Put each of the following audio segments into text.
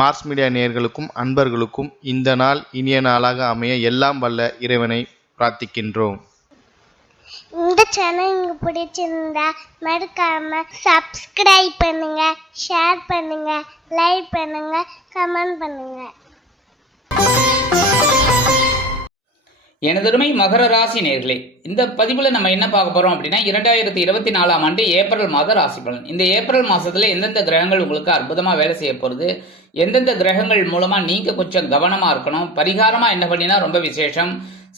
Mars media நேயர்களுக்கும் அன்பர்களுக்கும் இந்த நாள் இனிய நாளாக அமைய எல்லாம் வல்ல இறைவனை பிரார்த்திக்கின்றோம். இந்த சேனல் உங்களுக்கு பிடிச்சிருந்தா மறக்காம சப்ஸ்கிரைப் பண்ணுங்க, ஷேர் பண்ணுங்க, லைக் பண்ணுங்க, கமெண்ட் பண்ணுங்க. எனதருமை மகர ராசி நேயர்களே, இந்த பதிவில் நம்ம என்ன பார்க்க போறோம் அப்படின்னா 2024 ஆண்டு ஏப்ரல் மாத ராசி பலன். இந்த ஏப்ரல் மாசத்துல எந்தெந்த கிரகங்கள் உங்களுக்கு அற்புதமா வேலை செய்ய போறது, எந்தெந்த கிரகங்கள் மூலமா நீங்க கொஞ்சம் கவனமா இருக்கணும், பரிகாரமா என்ன பண்ணினா ரொம்ப விசேஷம்,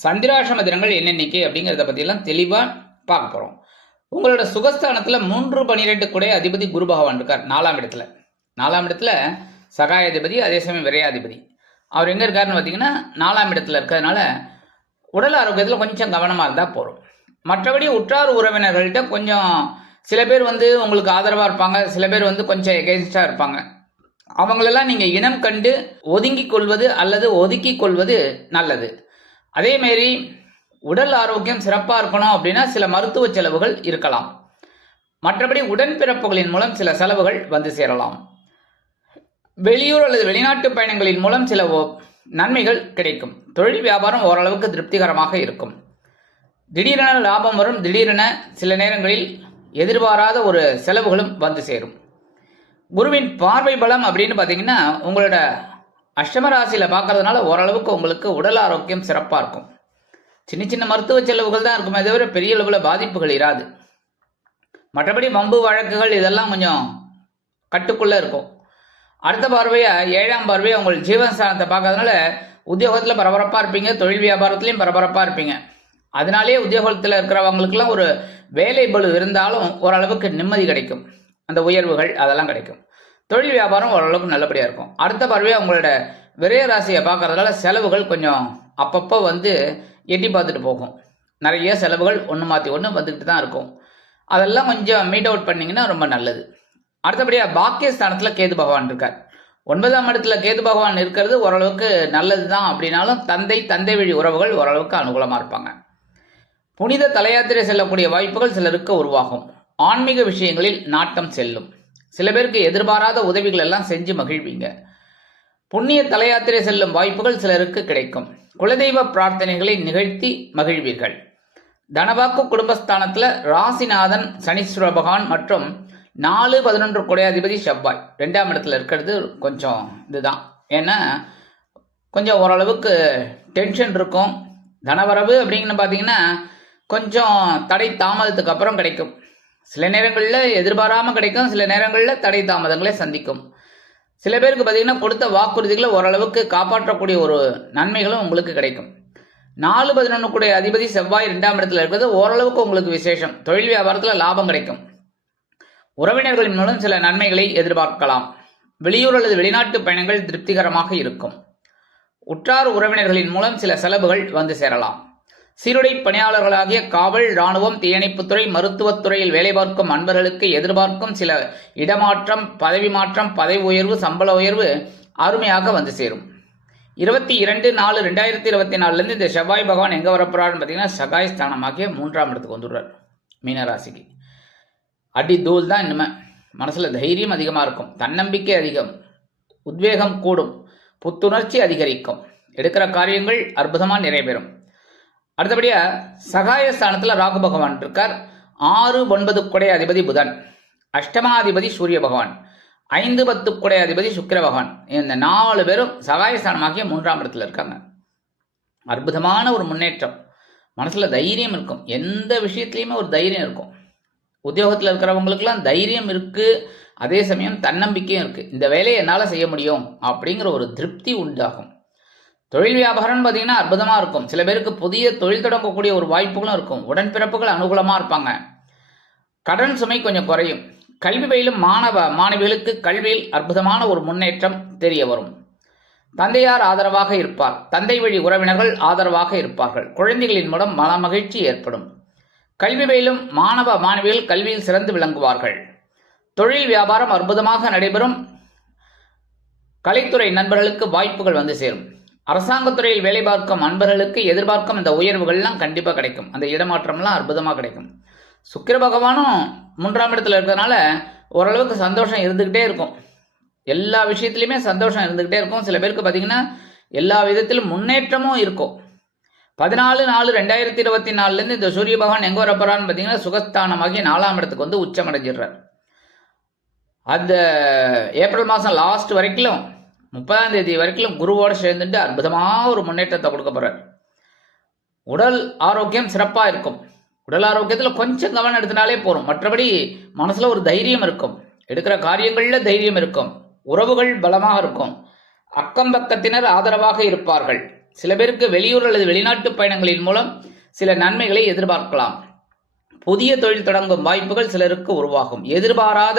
சந்திராசிரம தினங்கள் என்னென்னைக்கு அப்படிங்கிறத பத்தி எல்லாம் தெளிவா பார்க்க போறோம். உங்களோட சுகஸ்தானத்துல 3-12 கூட அதிபதி குரு பகவான் இருக்கார் 4ஆம் இடத்துல. 4ஆம் இடத்துல சகாயாதிபதி, அதே சமயம் விரையாதிபதி. அவர் எங்க இருக்காருன்னு பார்த்தீங்கன்னா 4ஆம் இடத்துல இருக்கிறதுனால உடல் ஆரோக்கியத்தில் கொஞ்சம் கவனமாக இருந்தால் போகிறோம். மற்றபடி உற்றார் உறவினர்கள்ட்ட கொஞ்சம் சில பேர் உங்களுக்கு ஆதரவாக இருப்பாங்க, சில பேர் கொஞ்சம் எகென்ஸ்டாக இருப்பாங்க. அவங்களெல்லாம் நீங்கள் இனம் கண்டு ஒதுங்கி கொள்வது அல்லது ஒதுக்கி கொள்வது நல்லது. அதேமாரி உடல் ஆரோக்கியம் சிறப்பாக இருக்கணும் அப்படின்னா சில மருத்துவ செலவுகள் இருக்கலாம். மற்றபடி உடன்பிறப்புகளின் மூலம் சில செலவுகள் வந்து சேரலாம். வெளியூர் அல்லது வெளிநாட்டு பயணங்களின் மூலம் சில நன்மைகள் கிடைக்கும். தொழில் வியாபாரம் ஓரளவுக்கு திருப்திகரமாக இருக்கும். திடீரென லாபம் வரும், திடீரென சில நேரங்களில் எதிர்பாராத ஒரு செலவுகளும் வந்து சேரும். குருவின் பார்வை பலம் அப்படின்னு பார்த்தீங்கன்னா உங்களோட அஷ்டம ராசியில் பார்க்கறதுனால ஓரளவுக்கு உங்களுக்கு உடல் ஆரோக்கியம் சிறப்பாக இருக்கும். சின்ன சின்ன மருத்துவ செலவுகள் தான் இருக்குமே தவிர பெரிய அளவில் பாதிப்புகள் இராது. மற்றபடி வம்பு வழக்குகள் இதெல்லாம் கொஞ்சம் கட்டுக்குள்ளே இருக்கும். அடுத்த பார்வையா 7ஆம் பார்வையா உங்கள் ஜீவனஸ்தானத்தை பார்க்கறதுனால உத்தியோகத்தில் பரபரப்பாக இருப்பீங்க, தொழில் வியாபாரத்திலையும் பரபரப்பாக இருப்பீங்க. அதனாலே உத்தியோகத்தில் இருக்கிறவங்களுக்குலாம் ஒரு வேலை பளு இருந்தாலும் ஓரளவுக்கு நிம்மதி கிடைக்கும், அந்த உயர்வுகள் அதெல்லாம் கிடைக்கும். தொழில் வியாபாரம் ஓரளவுக்கு நல்லபடியாக இருக்கும். அடுத்த பார்வையா உங்களோட விரைய ராசியை பார்க்கறதுனால செலவுகள் கொஞ்சம் அப்பப்போ எட்டி பார்த்துட்டு போகும். நிறைய செலவுகள் ஒன்று மாற்றி ஒன்று வந்துக்கிட்டு தான் இருக்கும். அதெல்லாம் கொஞ்சம் மீட் அவுட் பண்ணிங்கன்னா ரொம்ப நல்லது. அடுத்தபடியாக பாக்கியஸ்தானத்தில் கேது பகவான் இருக்கார். 9ஆம் இடத்துல கேது பகவான் இருக்கிறது ஓரளவுக்கு நல்லது தான். அப்படின்னாலும் தந்தை வழி உறவுகள் ஓரளவுக்கு அனுகூலமாக இருப்பாங்க. புனித தலையாத்திரை செல்லக்கூடிய வாய்ப்புகள் சிலருக்கு உருவாகும். ஆன்மீக விஷயங்களில் நாட்டம் செல்லும். சில பேருக்கு எதிர்பாராத உதவிகள் எல்லாம் செஞ்சு மகிழ்வீங்க. புண்ணிய தலையாத்திரை செல்லும் வாய்ப்புகள் சிலருக்கு கிடைக்கும். குலதெய்வ பிரார்த்தனைகளை நிகழ்த்தி மகிழ்வீர்கள். தனவாக்கு குடும்பஸ்தானத்தில் ராசிநாதன் சனீஸ்வர பகவான் மற்றும் 4-11 கொடையாதிபதி செவ்வாய் 2ஆம் இடத்துல இருக்கிறது கொஞ்சம் இதுதான். ஏன்னா கொஞ்சம் ஓரளவுக்கு டென்ஷன் இருக்கும். தனவரவு அப்படின்னு பார்த்தீங்கன்னா கொஞ்சம் தடை தாமதத்துக்கு அப்புறம் கிடைக்கும். சில நேரங்களில் எதிர்பாராமல் கிடைக்கும், சில நேரங்களில் தடை தாமதங்களை சந்திக்கும். சில பேருக்கு பார்த்தீங்கன்னா கொடுத்த வாக்குறுதிகளை ஓரளவுக்கு காப்பாற்றக்கூடிய ஒரு நன்மைகளும் உங்களுக்கு கிடைக்கும். 4-11 கூடிய அதிபதி செவ்வாய் 2ஆம் இடத்துல இருக்கிறது ஓரளவுக்கு உங்களுக்கு விசேஷம். தொழில் வியாபாரத்தில் லாபம் கிடைக்கும். உறவினர்களின் மூலம் சில நன்மைகளை எதிர்பார்க்கலாம். வெளியூர் அல்லது வெளிநாட்டு பயணங்கள் திருப்திகரமாக இருக்கும். உற்றார் உறவினர்களின் மூலம் சில செலவுகள் வந்து சேரலாம். சீருடை பணியாளர்களாகிய காவல், இராணுவம், தீயணைப்புத்துறை, மருத்துவத்துறையில் வேலை பார்க்கும் அன்பர்களுக்கு எதிர்பார்க்கும் சில இடமாற்றம், பதவி மாற்றம், பதவி உயர்வு, சம்பள உயர்வு அருமையாக வந்து சேரும். 22/4/2024 இந்த செவ்வாய் பகவான் எங்க வரப்போறாருன்னு பார்த்தீங்கன்னா சகாயஸ்தானமாகிய 3ஆம் இடத்துக்கு வந்துடுறார். மீனராசிக்கு அடி தூள் தான். இனிமே மனசுல தைரியம் அதிகமாக இருக்கும், தன்னம்பிக்கை அதிகம், உத்வேகம் கூடும், புத்துணர்ச்சி அதிகரிக்கும், எடுக்கிற காரியங்கள் அற்புதமாக நிறைவேறும். அடுத்தபடியா சகாயஸ்தானத்தில் ராகு பகவான் இருக்கார். 6-9 கொடை அதிபதி புதன், அஷ்டமாதிபதி சூரிய பகவான், 5-10 கொடை அதிபதி சுக்கிர பகவான். இந்த 4 பேரும் சகாயஸ்தானமாகிய 3ஆம் இடத்துல இருக்காங்க. அற்புதமான ஒரு முன்னேற்றம். மனசுல தைரியம் இருக்கும், எந்த விஷயத்துலையுமே ஒரு தைரியம் இருக்கும். உத்தியோகத்தில் இருக்கிறவங்களுக்கெல்லாம் தைரியம் இருக்கு, அதே சமயம் தன்னம்பிக்கையும் இருக்கு. இந்த வேலையை என்னால் செய்ய முடியும் அப்படிங்கிற ஒரு திருப்தி உண்டாகும். தொழில் வியாபாரம்னு பார்த்தீங்கன்னா அற்புதமாக இருக்கும். சில பேருக்கு புதிய தொழில் தொடங்கக்கூடிய ஒரு வாய்ப்புகளும் இருக்கும். உடன்பிறப்புகள் அனுகூலமாக இருப்பாங்க. கடன் சுமை கொஞ்சம் குறையும். கல்வி பயிலும் மாணவிகளுக்கு கல்வியில் அற்புதமான ஒரு முன்னேற்றம் தெரிய வரும். தந்தையார் ஆதரவாக இருப்பார். தந்தை வழி உறவினர்கள் ஆதரவாக இருப்பார்கள். குழந்தைகளின் மூலம் மன மகிழ்ச்சி ஏற்படும். கல்வி பயிலும் மாணவிகள் கல்வியில் சிறந்து விளங்குவார்கள். தொழில் வியாபாரம் அற்புதமாக நடைபெறும். கலைத்துறை நண்பர்களுக்கு வாய்ப்புகள் வந்து சேரும். அரசாங்கத்துறையில் வேலை பார்க்கும் அன்பர்களுக்கு எதிர்பார்க்கும் இந்த உயர்வுகள்லாம் கண்டிப்பாக கிடைக்கும். அந்த இடமாற்றம்லாம் அற்புதமாக கிடைக்கும். சுக்கிர பகவானும் 3ஆம் இடத்துல இருக்கிறதுனால ஓரளவுக்கு சந்தோஷம் இருந்துக்கிட்டே இருக்கும். எல்லா விஷயத்துலையுமே சந்தோஷம் இருந்துகிட்டே இருக்கும். சில பேருக்கு பார்த்தீங்கன்னா எல்லா விதத்திலும் முன்னேற்றமும் இருக்கும். 14/4/2024 இந்த சூரிய பகவான் எங்க வரப்போறான்னு பார்த்தீங்கன்னா சுகஸ்தானமாகி 4ஆம் இடத்துக்கு வந்து உச்சம் அடைஞ்சிடுறார். அந்த ஏப்ரல் மாதம் லாஸ்ட் வரைக்கும் 30ஆம் தேதி வரைக்கும் குருவோட சேர்ந்துட்டு அற்புதமாக ஒரு முன்னேற்றத்தை கொடுக்க போறார். உடல் ஆரோக்கியம் சிறப்பாக இருக்கும். உடல் ஆரோக்கியத்தில் கொஞ்சம் கவனம் எடுத்தினாலே போதும். மற்றபடி மனசுல ஒரு தைரியம் இருக்கும், எடுக்கிற காரியங்கள்ல தைரியம் இருக்கும், உறவுகள் பலமாக இருக்கும், அக்கம் பக்கத்தினர் ஆதரவாக இருப்பார்கள். சில பேருக்கு வெளியூர் அல்லது வெளிநாட்டு பயணங்களின் மூலம் சில நன்மைகளை எதிர்பார்க்கலாம். புதிய தொழில் தொடங்கும் வாய்ப்புகள் சிலருக்கு உருவாகும். எதிர்பாராத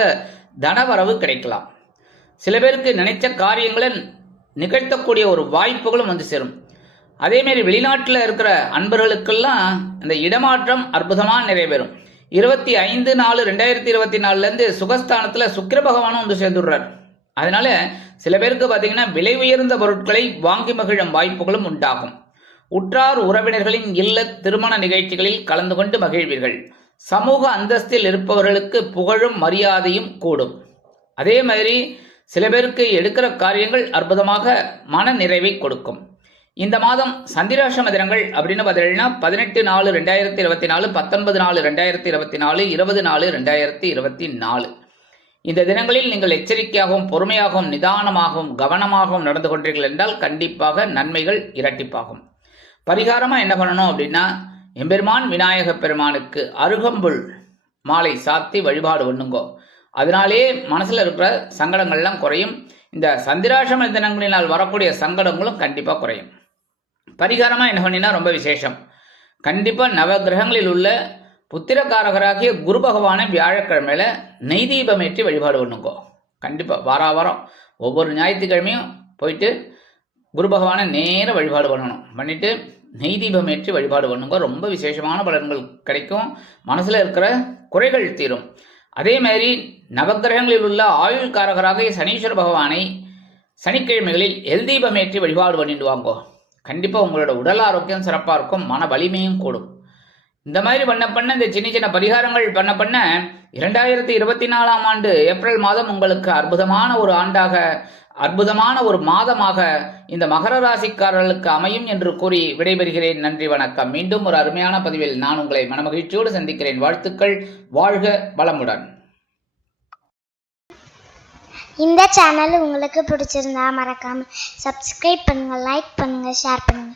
தனவரவு கிடைக்கலாம். சில பேருக்கு நினைச்ச காரியங்களை நிகழ்த்தக்கூடிய ஒரு வாய்ப்புகளும் வந்து சேரும். அதேமாரி வெளிநாட்டில் இருக்கிற அன்பர்களுக்கெல்லாம் இந்த இடமாற்றம் அற்புதமாக நிறைவேறும். 25/4/2024 சுகஸ்தானத்தில் சுக்கிர பகவானும் வந்து சேர்ந்துடுறார். அதனால சில பேருக்கு பார்த்தீங்கன்னா விலை உயர்ந்த பொருட்களை வாங்கி மகிழும் வாய்ப்புகளும் உண்டாகும். உற்றார் உறவினர்களின் இல்ல திருமண நிகழ்ச்சிகளில் கலந்து கொண்டு மகிழ்வீர்கள். சமூக அந்தஸ்தில் இருப்பவர்களுக்கு புகழும் மரியாதையும் கூடும். அதே மாதிரி சில பேருக்கு எடுக்கிற காரியங்கள் அற்புதமாக மன நிறைவை கொடுக்கும். இந்த மாதம் சந்திராஷ்டம தினங்கள் அப்படின்னு பார்த்தீங்கன்னா 18/4/2024, 19/4/2024, 20/4/2024. இந்த தினங்களில் நீங்கள் எச்சரிக்கையாகவும் பொறுமையாகவும் நிதானமாகவும் கவனமாகவும் நடந்து கொண்டீர்கள் என்றால் கண்டிப்பாக நன்மைகள் இரட்டிப்பாகும். பரிகாரமாக என்ன பண்ணணும் அப்படின்னா, எம்பெருமான் விநாயக பெருமானுக்கு அருகம்புல் மாலை சாத்தி வழிபாடு பண்ணுங்கோ. அதனாலே மனசில் இருக்கிற சங்கடங்கள்லாம் குறையும். இந்த சந்திராஷ்டம தினங்களினால் வரக்கூடிய சங்கடங்களும் கண்டிப்பாக குறையும். பரிகாரமாக என்ன பண்ணினா ரொம்ப விசேஷம். கண்டிப்பாக நவ கிரகங்களில் உள்ள புத்திரக்காரகராகிய குரு பகவானை வியாழக்கிழமையில நெய் தீபம் ஏற்றி வழிபாடு பண்ணுங்கோ. கண்டிப்பாக வாரம் ஒவ்வொரு ஞாயிற்றுக்கிழமையும் போயிட்டு குரு பகவானை நேர வழிபாடு பண்ணணும். பண்ணிட்டு நெய் தீபம் ஏற்றி வழிபாடு பண்ணுங்க. ரொம்ப விசேஷமான பலன்கள் கிடைக்கும். மனசில் இருக்கிற குறைகள் தீரும். அதே மாதிரி நவகிரகங்களில் உள்ள ஆயுள் காரகராக சனீஸ்வர பகவானை சனிக்கிழமைகளில் எல் தீபம் ஏற்றி வழிபாடு பண்ணிட்டு வாங்கோ. கண்டிப்பாக உங்களோட உடல் ஆரோக்கியம் சிறப்பாக இருக்கும், மன வலிமையும் கூடும். இந்த மாதிரி பண்ண இந்த சின்ன சின்ன பரிகாரங்கள் பண்ண 2024ஆம் ஆண்டு ஏப்ரல் மாதம் உங்களுக்கு அற்புதமான ஒரு ஆண்டாக, அற்புதமான ஒரு மாதமாக இந்த மகர ராசிக்காரர்களுக்கு அமையும் என்று கூறி விடைபெறுகிறேன். நன்றி, வணக்கம். மீண்டும் ஒரு அருமையான பதிவில் நான் உங்களை மனமகிழ்ச்சியோடு சந்திக்கிறேன். வாழ்த்துக்கள். வாழ்க வளமுடன். இந்த சேனல் உங்களுக்கு பிடிச்சிருந்தா மறக்காம சப்ஸ்கிரைப் பண்ணுங்க, லைக் பண்ணுங்க, ஷேர் பண்ணுங்க.